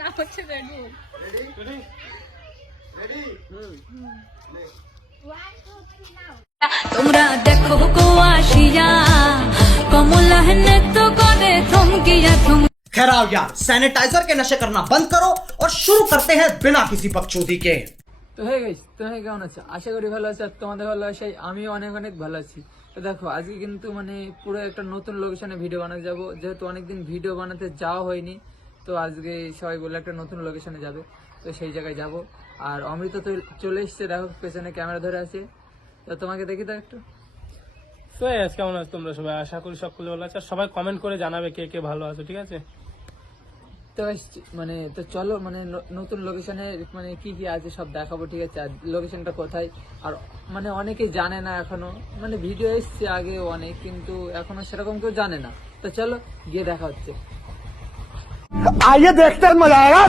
নাম হচ্ছে রেডি। তোমরা দেখো কো আসিয়া কমলা হেনে তো করে থমকিয়া থম। खैर आओ यार, सैनिटाइजर के नशे करना बंद करो और शुरू करते हैं बिना किसी बकचोदी के। তো হয়ে গেছি, তুমি কেমন আছো? আশা করি ভালো আছো। আর তোমাদের ভালোবাসাই আমিও অনেক অনেক ভালো আছি। তো দেখো আজকে কিন্তু মানে পুরো একটা নতুন লোকেশনে ভিডিও বানাতে যাবো, যেহেতু অনেকদিন ভিডিও বানাতে যাওয়া হয়নি। তো আজকে সবাই বলে একটা নতুন লোকেশনে যাবে, তো সেই জায়গায় যাব। আর অমৃত তো চলে এসছে, দেখো পেছনে ক্যামেরা ধরে আছে। তো তোমাকে দেখি তো একটু। তো কেমন আছো তোমরা সবাই? আশা করি সকলে ভালো আছে। আর সবাই কমেন্ট করে জানাবে কে কে ভালো আছো, ঠিক আছে? তো মানে তো চলো মানে নতুন লোকেশনে মানে কি কি আছে সব দেখাবো, ঠিক আছে? আর লোকেশনটা কোথায়, আর মানে অনেকেই জানে না এখনো, মানে ভিডিও এসছে আগে অনেক, কিন্তু এখনো সেরকম কেউ জানে না। তো চলো গিয়ে দেখা হচ্ছে। आइए देखते हैं मजा आएगा।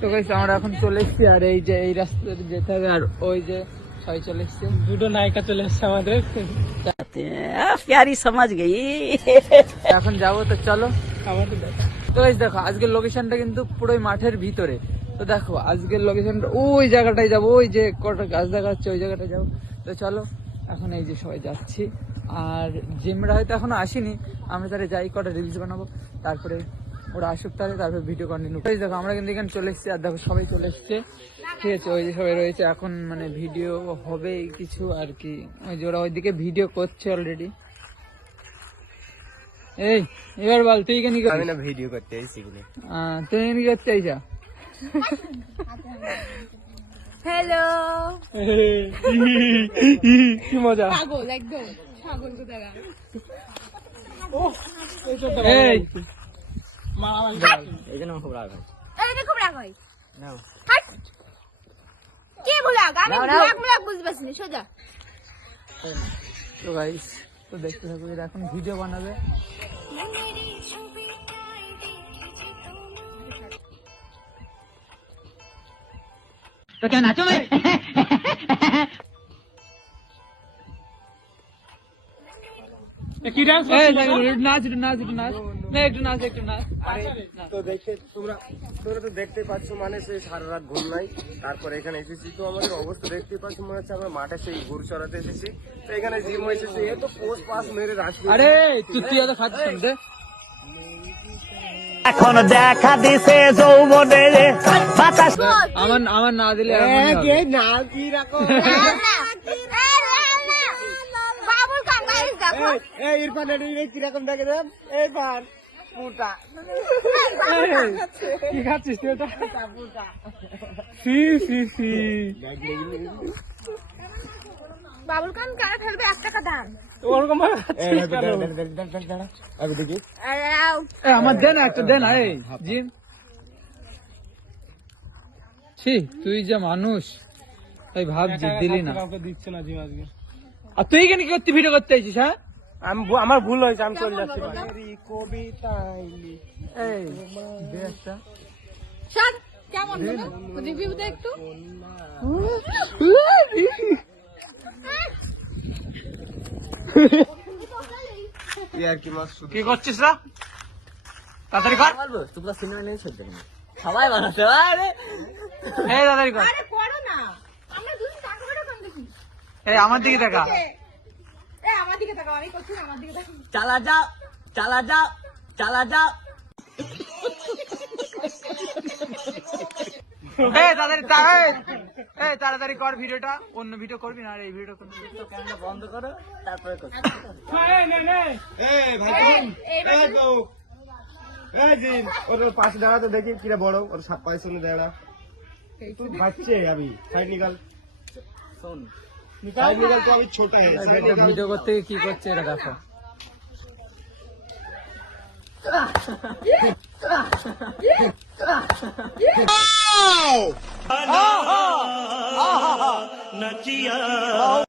তো গাইস আমরা এখন চলে এসছি, আর এই যে এই রাস্তা যেতে হবে, আর ওই যে সবাই চলে এসছে, দুটো নায়িকা চলে এসছে আমাদের। प्यारी समझ गई। এখন যাবো। তো চলো আমাদের দেখা। তো গাইস দেখো আজকের লোকেশনটা কিন্তু পুরোই মাঠের ভিতরে। তো দেখো আজকের লোকেশনটা ওই জায়গাটায় যাবো, ওই যে কটা গাছ দেখা যাচ্ছে ওই জায়গাটায় যাবো। তো চলো এখন এই যে সবাই যাচ্ছি, আর জিমরা হয়তো এখনো আসেনি, আমরা তাহলে যাই কটা রিলস বানাবো, তারপরে ওরা আসুক তাহলে, তারপরে ভিডিও কন্টিনিউ। দেখো আমরা কিন্তু এখানে চলে এসেছি, আর দেখো সবাই চলে এসছে, ঠিক আছে? ওই যে সবাই রয়েছে, এখন মানে ভিডিও হবে কিছু আর কি, ওই যে ওরা ওইদিকে ভিডিও করছে অলরেডি। এই এবার বল তুই কেন আমি না ভিডিও করতে এসেছি বলে। তুই কেন করতে চাইছা? হ্যালো কি মজা। পাগল একদম পাগল কোথায়। এই এই জন্য খুব রাগ হয়। এটা খুব রাগ হয়। নাও। হাট। কে ব্লগ? আমি ব্লগ বুঝতে পারছি না, সোজা। তো গাইস তো দেখতে থাকো, এরা এখন ভিডিও বানাবে। तो क्या नाचो मैं? কি ডান্স? নাচ একটু নাচ একটু নাচ না, একটু নাচ একটু নাচ। তো দেখতে তোমরা তো দেখতে পাচ্ছ, মানে সেই সারা রাত ঘুম নাই, তারপরে এখানে এসেছি। তো আমাদের অবস্থা দেখতে পাচ্ছ, মনে হচ্ছে আমরা মাঠে সেই গরু চড়াতে এসেছি। তো এখানে জিম এসেছি, এ তো পোস্ট পাস মেরে রাখছি। আরে তুই তো খাচ্ছিস শুনতে। এখন দেখা দিছে যৌবনের বাতাস। আমার না দিলে না কি রাখো বাবুল খান গাইস দেখো। এই ইরফান এর কিরকম দেখে দেব এই পার পুটা কি খাচ্ছিস তুই? এটা সি সি সি। বাবুল খান কারা ফেলবে 1 টাকা দাম। ওরকম ভাবে আমি দেখি আমার দেন একটা দেন। এই জিম ছি, তুই যে মানুষ তাই ভাবছি দিলি না। কাউকে দিচ্ছে না জিম আজকে। আর তুই কেন কি করতে ভিডিও করতে আইছিস? হ্যাঁ আমার ভুল হয়েছে, আমি চলে যাচ্ছি। কবিতা এই দে একটা। স্যার কেমন হলো রিভিউ দে একটু। ইয়ার কি মাস কি করছিস রা? তাড়াতাড়ি কর। বলবো তোমরা সিনেমা নিয়ে চলবে না, সবাই বানাচ্ছে। আরে এই তাড়াতাড়ি কর। আরে করো না, আমরা দুজন টাকা করে কম দেখি। এই আমার দিকে দেখা। এই আমার দিকে তাকাও, আমি করছি না, আমার দিকে তাকাও। চালা যাও চালা যাও চালা যাও। এই তাড়াতাড়ি কর ভিডিওটা, অন্য ভিডিও করবি না, আর এই ভিডিও করবি। ক্যামেরা বন্ধ করো তারপরে করো। এই ভাই এই তো এই জিম ওর পাশে দাঁড়াতে দেখি কিরা বড় ওর সাপ পায়ে শুনে দাঁড়া তুই ভাবছে আমি সাইড নিকাল শোন साइड निकल तो अभी छोटा है साइड निकल ভিডিও করতে কি করছে এটা দেখো। नचिया